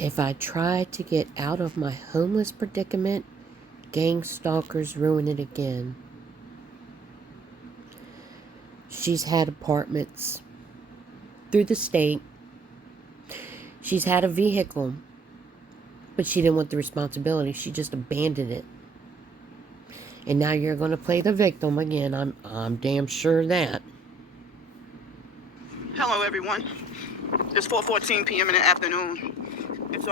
If I try to get out of my homeless predicament, gang stalkers ruin it again. She's had apartments through the state. She's had a vehicle, but she didn't want the responsibility. She just abandoned it. And now you're going to play the victim again. I'm damn sure of that. Hello, everyone. It's 4:14 p.m. in the afternoon. It's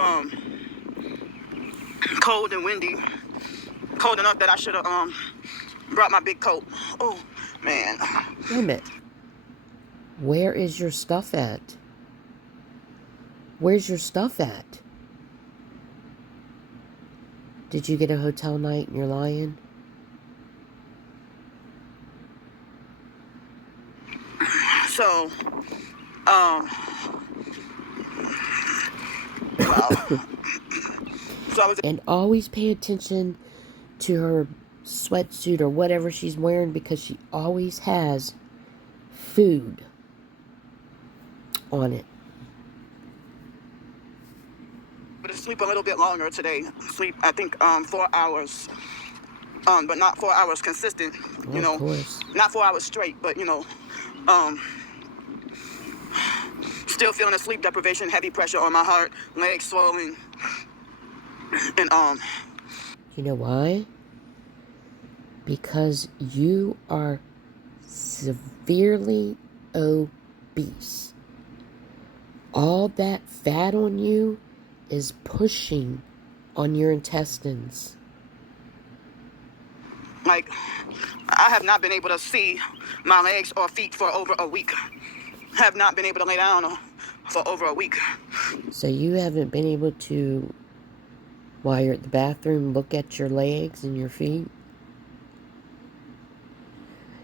cold and windy. Cold enough that I should have brought my big coat. Oh man. Wait a minute. Where is your stuff at? Where's your stuff at? Did you get a hotel night and you're lying? So, well, so I was. And always pay attention to her sweatsuit or whatever she's wearing, because she always has food on it. But to sleep a little bit longer today. Sleep, I think, 4 hours. But not 4 hours consistent. You know, of course. Not 4 hours straight, but still feeling the sleep deprivation, heavy pressure on my heart, legs swollen, and You know why? Because you are severely obese. All that fat on you is pushing on your intestines. Like, I have not been able to see my legs or feet for over a week. Have not been able to lay down for over a week. So you haven't been able to, while you're at the bathroom, look at your legs and your feet?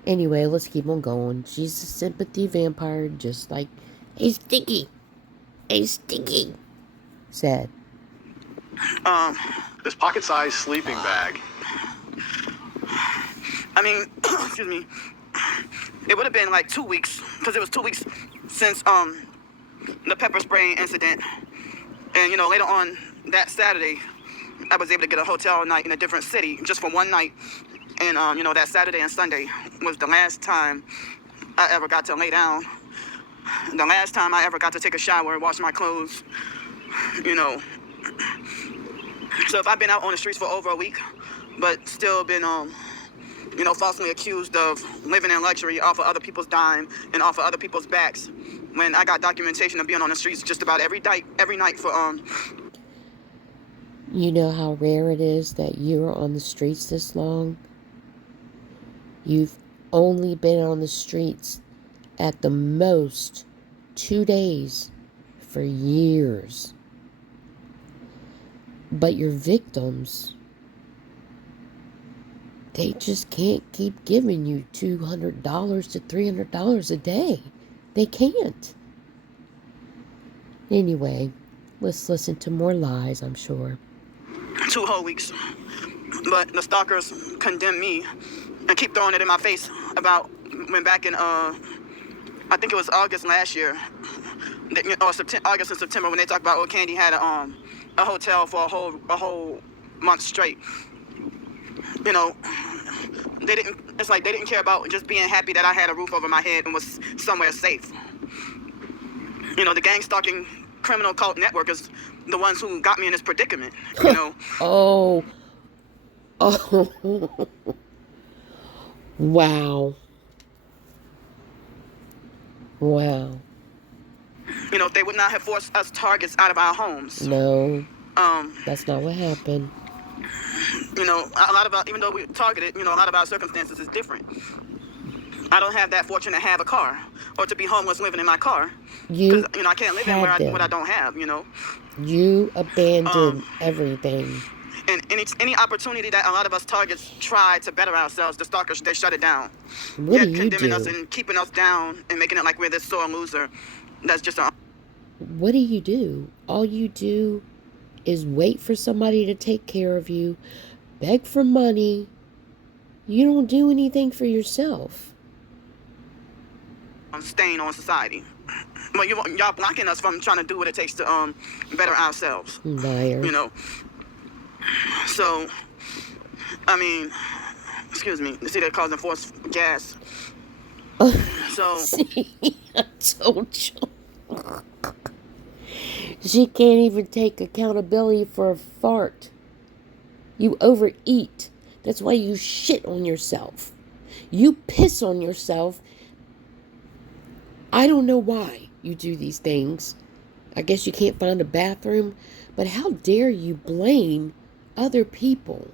Anyway, let's keep on going. She's a sympathy vampire, just like a Stinky said. This pocket-sized sleeping bag. I mean, excuse me. It would have been like 2 weeks, because it was 2 weeks since the pepper spraying incident. And you know, later on that Saturday, I was able to get a hotel night in a different city just for one night. And you know, that Saturday and Sunday was the last time I ever got to lay down. The last time I ever got to take a shower, wash my clothes, you know. So if I've been out on the streets for over a week, but still been you know, falsely accused of living in luxury off of other people's dime and off of other people's backs, when I got documentation of being on the streets just about every night for You know how rare it is that you're on the streets this long? You've only been on the streets at the most 2 days for years. But your victims, they just can't keep giving you $200 to $300 a day. They can't. Anyway, let's listen to more lies, I'm sure. 2 whole weeks. But the stalkers condemn me and keep throwing it in my face about when back in I think it was August last year, or August and September, when they talked about Candy had a hotel for a whole month straight. You know, it's like they didn't care about just being happy that I had a roof over my head and was somewhere safe. You know, the gang stalking criminal cult network is the ones who got me in this predicament, you know. Oh. Wow. You know, they would not have forced us targets out of our homes. No. That's not what happened. You know, a lot of even though we targeted, you know, a lot of our circumstances is different. I don't have that fortune to have a car or to be homeless living in my car. Because, you know, I can't live in what I don't have, you know. You abandoned everything. And any opportunity that a lot of us targets try to better ourselves, the stalkers, they shut it down. What do you condemning do? us and keeping us down and making it like we're this sore loser. That's just What do you do? All you do is wait for somebody to take care of you, beg for money. You don't do anything for yourself. stain on society. But y'all blocking us from trying to do what it takes to better ourselves. Liar. You know. So, I mean, excuse me. You see, they're causing force gas. So, See, I told you. She can't even take accountability for a fart. You overeat. That's why you shit on yourself. You piss on yourself. I don't know why you do these things. I guess you can't find a bathroom. But how dare you blame other people?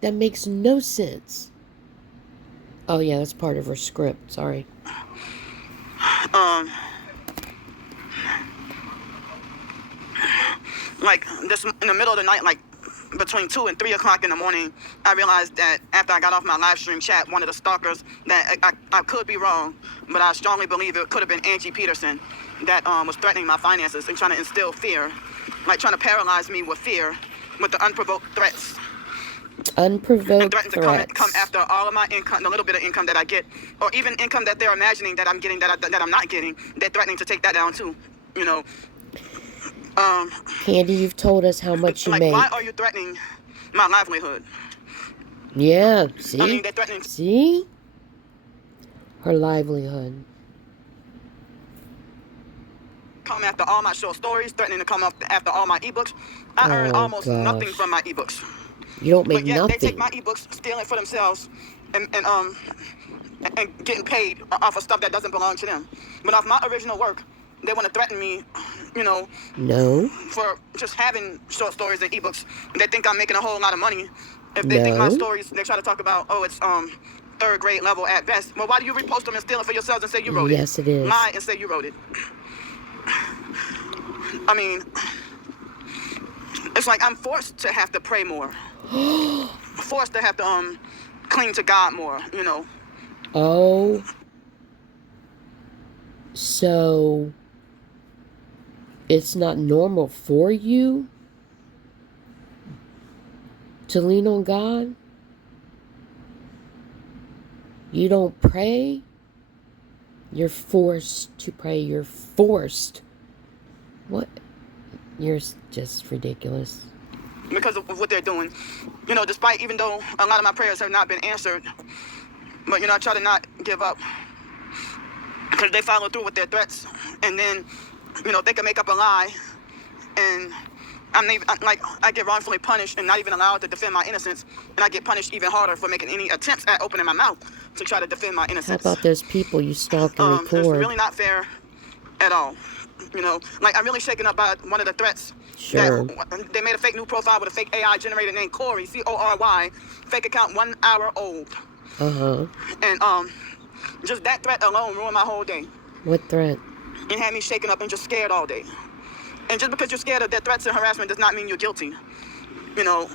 That makes no sense. Oh yeah, that's part of her script. Sorry. like this in the middle of the night, like between 2 and 3 o'clock in the morning, I realized that after I got off my live stream chat, one of the stalkers, that I could be wrong, but I strongly believe it could have been Angie Peterson that was threatening my finances and trying to instill fear, like trying to paralyze me with fear, with the unprovoked threats. Unprovoked threaten to threats. come after all of my income, the little bit of income that I get, or even income that they're imagining that I'm getting that I'm not getting. They're threatening to take that down too. You know. Candy, you've told us how much you like, make. why are you threatening my livelihood? Yeah, see? I mean, they're threatening. See? Her livelihood. Come after all my short stories, threatening to come after all my ebooks. I earn almost nothing from my ebooks. You don't make But yet nothing. they take my ebooks, steal it for themselves, and getting paid off of stuff that doesn't belong to them. But off my original work, they want to threaten me, you know. No. For just having short stories and ebooks. They think I'm making a whole lot of money. If they think my stories, they try to talk about, oh, it's third grade level at best. Well, why do you repost them and steal it for yourselves and say you wrote it? Yes, it is. Lie and say you wrote it. I mean, it's like I'm forced to have to pray more. Forced to have to cling to God more, you know. Oh. So it's not normal for you to lean on God? You don't pray? You're forced to pray. You're forced. What? You're just ridiculous. Because of what they're doing. You know, despite, even though a lot of my prayers have not been answered, but, you know, I try to not give up. Because they follow through with their threats. And then, you know, they can make up a lie. And I get wrongfully punished and not even allowed to defend my innocence. And I get punished even harder for making any attempts at opening my mouth to try to defend my innocence. How about those people you stalk and record? It's really not fair at all. You know, like, I'm really shaken up by one of the threats. Sure. They made a fake new profile with a fake AI generator named Corey, Cory, fake account 1 hour old. Uh-huh. And just that threat alone ruined my whole day. What threat? It had me shaken up and just scared all day. And just because you're scared of their threats and harassment does not mean you're guilty. You know,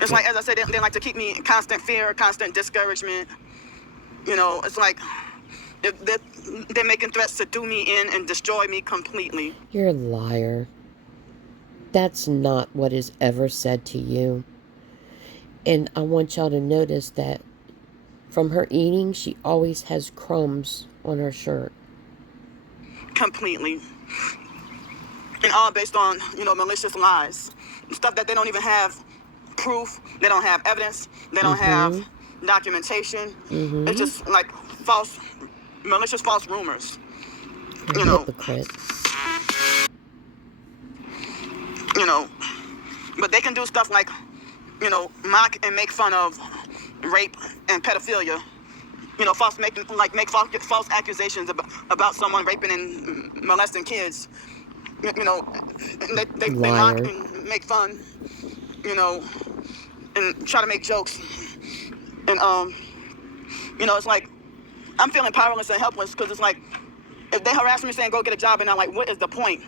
it's like, as I said, they like to keep me in constant fear, constant discouragement. You know, it's like they're making threats to do me in and destroy me completely. You're a liar. That's not what is ever said to you. And I want y'all to notice that from her eating, she always has crumbs on her shirt. Completely. And all based on, you know, malicious lies. Stuff that they don't even have proof. They don't have evidence. They don't have documentation. It's just like malicious false rumors. You're a hypocrite. You know, but they can do stuff like, you know, mock and make fun of rape and pedophilia. You know, make false accusations about someone raping and molesting kids. You know, and they mock and make fun. You know, and try to make jokes. And you know, it's like I'm feeling powerless and helpless because it's like if they harass me saying go get a job, and I'm like, what is the point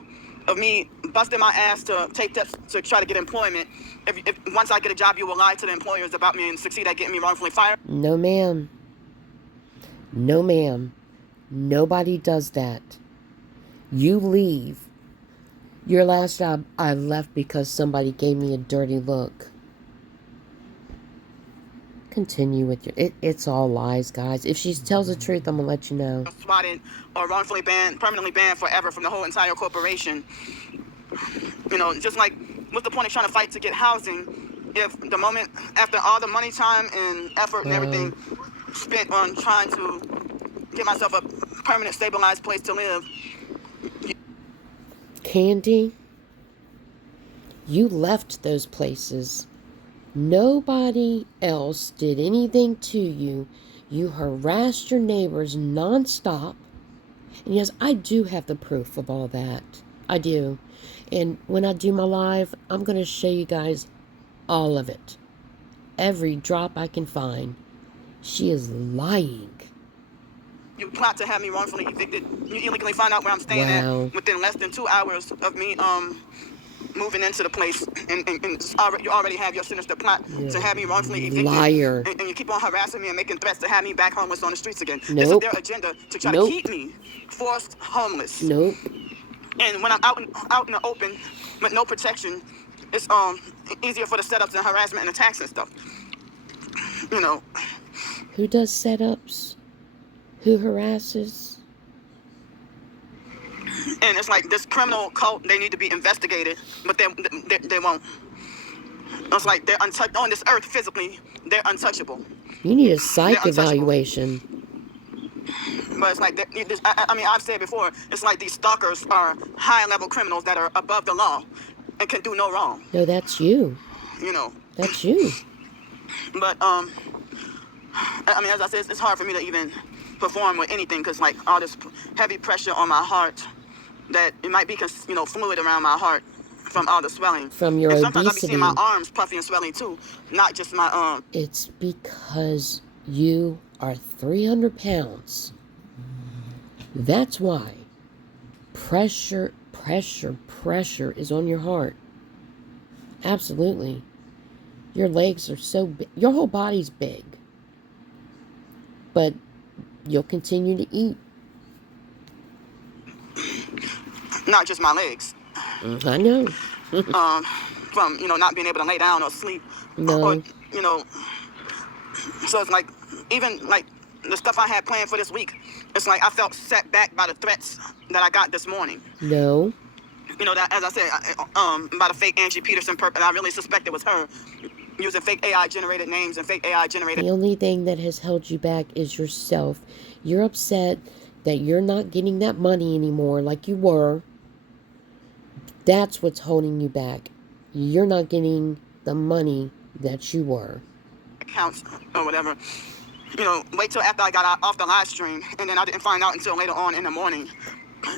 of me busting my ass to take steps to try to get employment? If once I get a job, you will lie to the employers about me and succeed at getting me wrongfully fired? No, ma'am. No, ma'am. Nobody does that. You leave. Your last job, I left because somebody gave me a dirty look. Continue with your... It's all lies, guys. If she tells the truth, I'm going to let you know. Swatted or wrongfully banned, permanently banned forever from the whole entire corporation. You know, just like, what's the point of trying to fight to get housing if the moment after all the money, time, and effort and everything spent on trying to get myself a permanent, stabilized place to live. Candy, you left those places. Nobody else did anything to you. You harassed your neighbors nonstop. And yes, I do have the proof of all that. I do. And when I do my live, I'm going to show you guys all of it. Every drop I can find. She is lying. You plot to have me wrongfully evicted. You illegally find out where I'm staying at within less than 2 hours of me moving into the place, and you already have your sinister plot to have me wrongfully evicted. Liar. And you keep on harassing me and making threats to have me back homeless on the streets again. Nope. This is their agenda to try to keep me forced homeless. Nope. And when I'm out in the open with no protection, it's easier for the setups and harassment and attacks and stuff. You know. Who does setups? Who harasses? And it's like this criminal cult, they need to be investigated, but they won't. It's like they're untouched on this earth physically. They're untouchable. You need a psych evaluation. But it's like, I mean, I've said before, it's like these stalkers are high-level criminals that are above the law and can do no wrong. No, that's you. You know. That's you. But, I mean, as I said, it's hard for me to even perform with anything because, like, all this heavy pressure on my heart that it might be, you know, fluid around my heart from all the swelling. From your and obesity. Sometimes I be seeing my arms puffy and swelling, too, not just my It's because you are 300 pounds. That's why pressure is on your heart. Absolutely. Your legs are so big. Your whole body's big. But you'll continue to eat. Not just my legs. I know. From, you know, not being able to lay down or sleep. No. Or, you know, so it's like, even like the stuff I had planned for this week, it's like I felt set back by the threats that I got this morning. No. You know, that, as I said, by the fake Angie Peterson and I really suspect it was her, using fake AI generated names and fake AI generated. The only thing that has held you back is yourself. You're upset that you're not getting that money anymore like you were. That's what's holding you back. You're not getting the money that you were. Accounts or whatever. You know, wait till after I got off the live stream, and then I didn't find out until later on in the morning.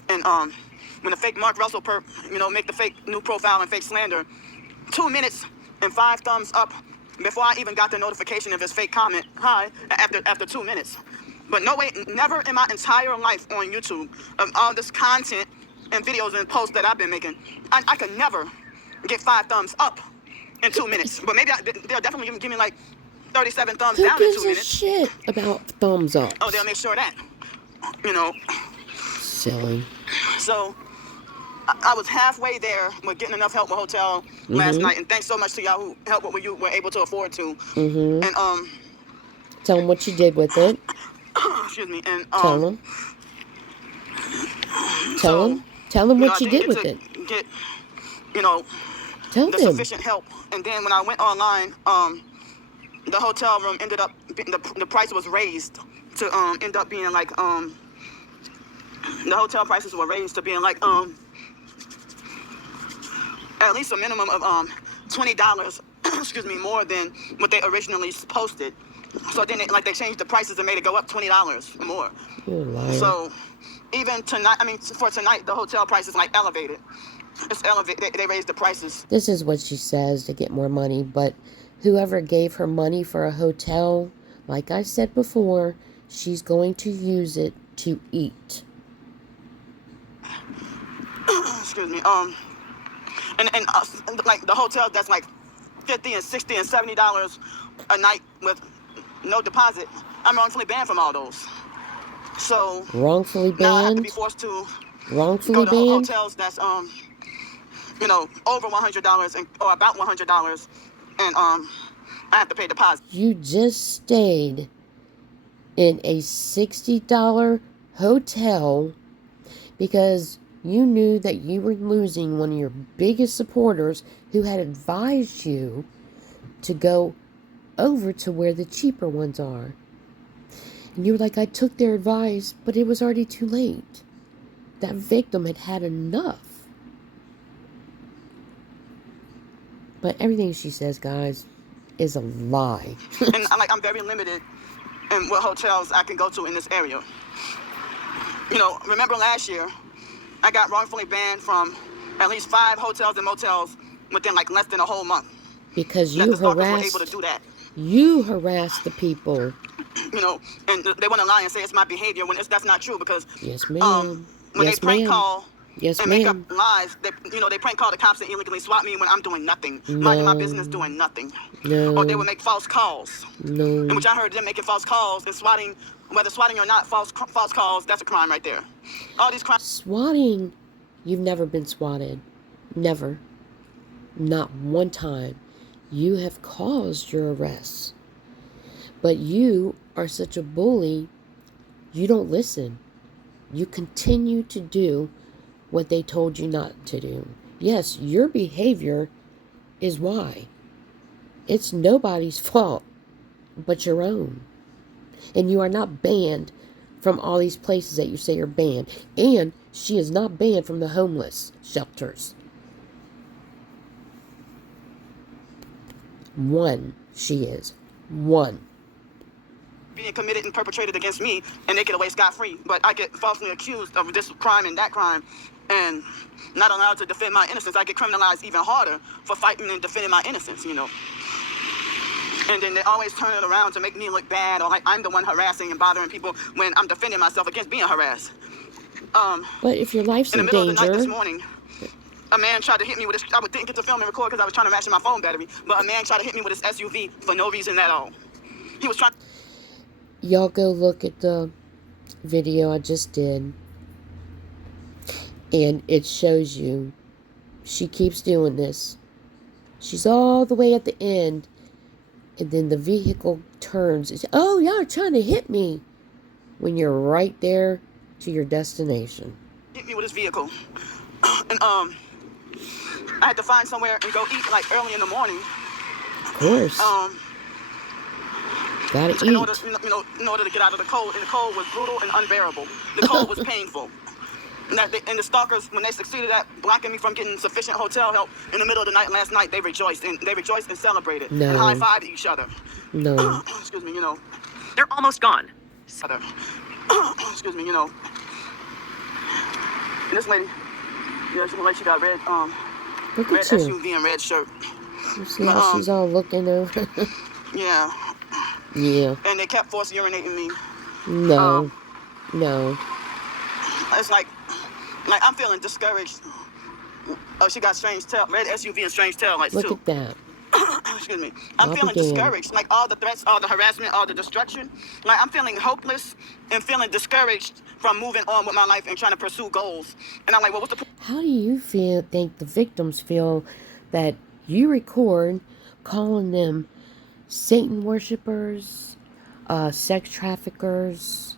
And when the fake Mark Russell perp, you know, make the fake new profile and fake slander, 2 minutes and 5 thumbs up before I even got the notification of his fake comment, hi, after 2 minutes. But no way, never in my entire life on YouTube of all this content and videos and posts that I've been making, I could never get 5 thumbs up in 2 minutes. But maybe they'll definitely give me like 37 thumbs Who down in 2 gives a minutes. shit about thumbs up? Oh, they'll make sure of that. You know. Silly. So I was halfway there with getting enough help with hotel last night, and thanks so much to y'all who helped what you were able to afford to. And tell them what you did with it. Excuse me. And tell them. Tell them what you did with it. Get, you know, tell the them. Sufficient help. And then when I went online, the hotel room ended up the price was raised to end up being like the hotel prices were raised to being like at least a minimum of $20 excuse me, more than what they originally posted. So then they changed the prices and made it go up $20 more. You're a liar. So even tonight, I mean for tonight, the hotel price is like elevated. It's elevated. They raised the prices. This is what she says to get more money, but whoever gave her money for a hotel, like I said before, she's going to use it to eat. Excuse me. And like the hotel that's like $50 and $60 and $70 a night with no deposit. I'm wrongfully banned from all those. So wrongfully now I have to banned. be forced to Wrongfully go to banned. hotels that's you know, over $100 or about $100, and I have to pay deposit. You just stayed in a $60 hotel because you knew that you were losing one of your biggest supporters who had advised you to go over to where the cheaper ones are. And you were like, I took their advice, but it was already too late. That victim had had enough. But everything she says, guys, is a lie. And I'm very limited in what hotels I can go to in this area. You know, remember last year, I got wrongfully banned from at least 5 hotels and motels within like less than a whole month. Because That you the stalkers were harassed, able to do that. you harassed the people. You know, and they want to lie and say it's my behavior when that's not true, because Yes, ma'am. when Yes, they prank ma'am. call Yes, and make up ma'am. lies, they prank call the cops and illegally swat me when I'm doing nothing, No. minding my business, doing nothing. Or they No. would make false calls, in No. which I heard them making false calls and swatting, whether swatting or not, false calls, that's a crime right there. All these crimes. Swatting. You've never been swatted. Never. Not one time. You have caused your arrests. But you are such a bully, you don't listen. You continue to do what they told you not to do. Yes, your behavior is why. It's nobody's fault but your own. And you are not banned from all these places that you say are banned. And she is not banned from the homeless shelters. One, she is. One. Being committed and perpetrated against me, and they get away scot-free. But I get falsely accused of this crime and that crime, and not allowed to defend my innocence. I get criminalized even harder for fighting and defending my innocence, you know. And then they always turn it around to make me look bad, or like I'm the one harassing and bothering people when I'm defending myself against being harassed. But if your life's In the in middle of the night this danger, morning, a man tried to hit me with his, I didn't get to film and record because I was trying to ration my phone battery, but a man tried to hit me with his SUV for no reason at all. He was trying. y'all go look at the video I just did. And it shows you she keeps doing this. She's all the way at the end. And then the vehicle turns. It's, oh, y'all trying to hit me. When you're right there to your destination. Hit me with his vehicle. And I had to find somewhere and go eat like early in the morning. Of course. Gotta In eat. order, in order to get out of the cold. And the cold was brutal and unbearable. The cold was painful. And the stalkers, when they succeeded at blocking me from getting sufficient hotel help in the middle of the night last night, they rejoiced and celebrated No. and high-fived each other. No. Excuse me, They're almost gone. Excuse me, And this lady, she looked like she got red Look red at you. SUV and red shirt. You see how she's all looking over? Yeah. Yeah. And they kept force urinating me. No. No. It's like I'm feeling discouraged. Oh, she got strange tail, red SUV and strange tail lights Look too. at that. Excuse me. I'm I'll be feeling damned. discouraged. Like all the threats, all the harassment, all the destruction. Like I'm feeling hopeless and feeling discouraged from moving on with my life and trying to pursue goals. And I'm like, well, what's the point? How do you think the victims feel that you record calling them Satan worshipers, sex traffickers,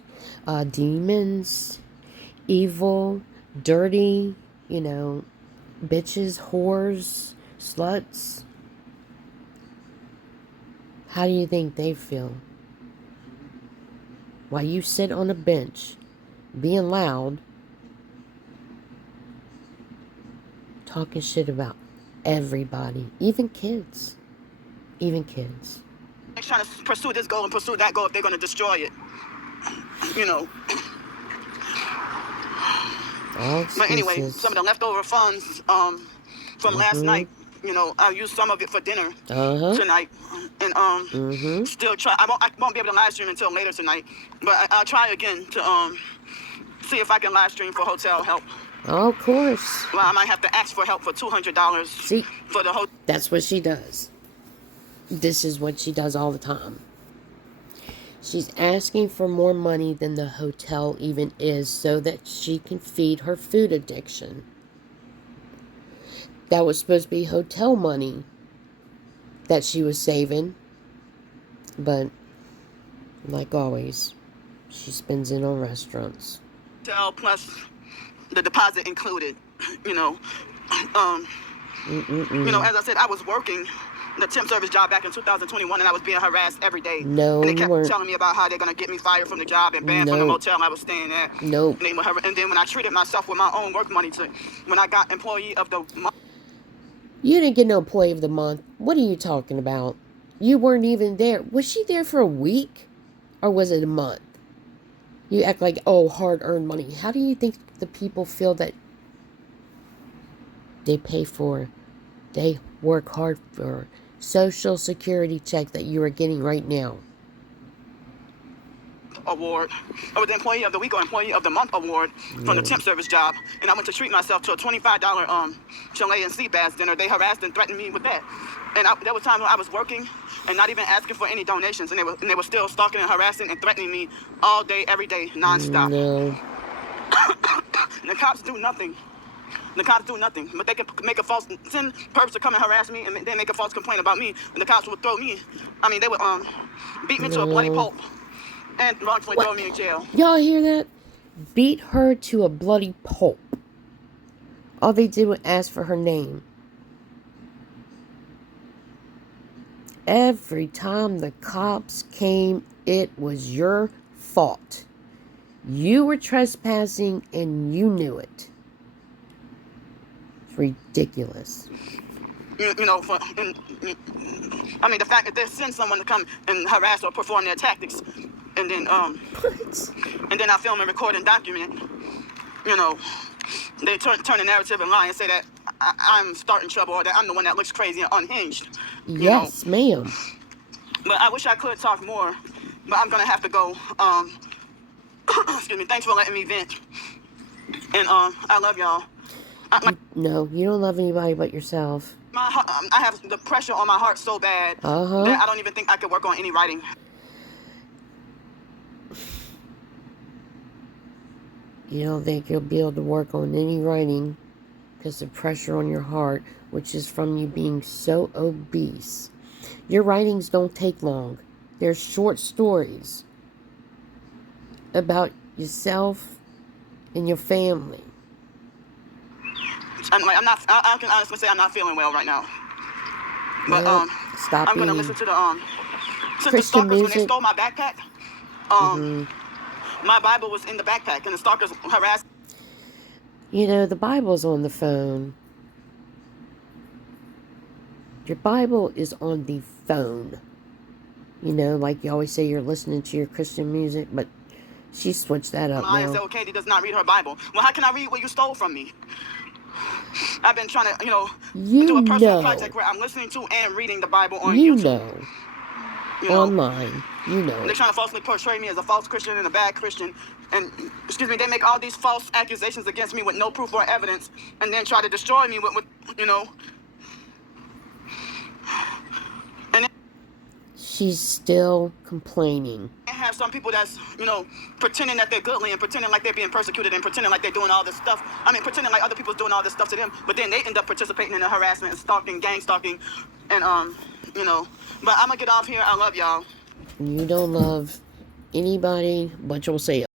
demons, evil, dirty, bitches, whores, sluts? How do you think they feel? While you sit on a bench, being loud, talking shit about everybody, even kids. Even kids. They're trying to pursue this goal and pursue that goal if they're going to destroy it. All But anyway, excuses. some of the leftover funds from last night, I used some of it for dinner tonight, and still try. I won't be able to live stream until later tonight, but I'll try again to see if I can live stream for hotel help. Oh, of course. Well, I might have to ask for help for $200 See, for the hotel. that's what she does. This is what she does all the time. She's asking for more money than the hotel even is so that she can feed her food addiction. That was supposed to be hotel money that she was saving. But, like always, she spends it on restaurants. Plus the deposit included, you know. Um, You know, as I said, I was working the temp service job back in 2021, and I was being harassed every day. No, and they you kept weren't. telling me about how they're gonna get me fired from the job and banned from the Nope. motel I was staying at. Nope. And then when I treated myself with my own work money, when I got employee of the month. You didn't get no employee of the month. What are you talking about? You weren't even there. Was she there for a week? Or was it a month? You act like, oh, hard-earned money. How do you think the people feel that they pay for, they work hard for Social Security check that you are getting right now? Award, or the employee of the week or employee of the month award from the temp service job, and I went to treat myself to a $25 Chilean sea bass dinner. They harassed and threatened me with that, and there was times when I was working and not even asking for any donations, and they were still stalking and harassing and threatening me all day, every day, nonstop. No. And the cops do nothing. The cops do nothing, but they can make a false, send perps to come and harass me, and then make a false complaint about me, and the cops would throw me. I mean, they would beat me to a bloody pulp and wrongfully throw me in jail. Y'all hear that? Beat her to a bloody pulp. All they did was ask for her name. Every time the cops came, it was your fault. You were trespassing and you knew it. It's ridiculous. You know, I mean, the fact that they send someone to come and harass or perform their tactics, and then and then I film and record and document. You know, they turn the narrative and lie and say that I'm starting trouble or that I'm the one that looks crazy and unhinged. Yes, ma'am. But I wish I could talk more, but I'm gonna have to go. Excuse me. Thanks for letting me vent. And I love y'all. No, you don't love anybody but yourself. I have the pressure on my heart so bad that I don't even think I could work on any writing. You don't think you'll be able to work on any writing because the pressure on your heart, which is from you being so obese. Your writings don't take long. They're short stories about yourself and your family. I can honestly say I'm not feeling well right now. But stop I'm gonna eating listen to the since the Christian stalkers music. when they stole my backpack. My Bible was in the backpack, and the stalkers harassed. You know, the Bible's on the phone. Your Bible is on the phone. You know, like you always say you're listening to your Christian music, but she switched that up I now. said, Katie does not read her Bible. Well, how can I read what you stole from me? I've been trying to, do a personal project where I'm listening to and reading the Bible on YouTube. Online. They're trying to falsely portray me as a false Christian and a bad Christian. And, excuse me, they make all these false accusations against me with no proof or evidence, and then try to destroy me with And she's still complaining. have some people that's, pretending that they're goodly and pretending like they're being persecuted and pretending like they're doing all this stuff. I mean, pretending like other people's doing all this stuff to them, but then they end up participating in the harassment and stalking, gang stalking, and, But I'm gonna get off here. I love y'all. You don't love anybody but yourself.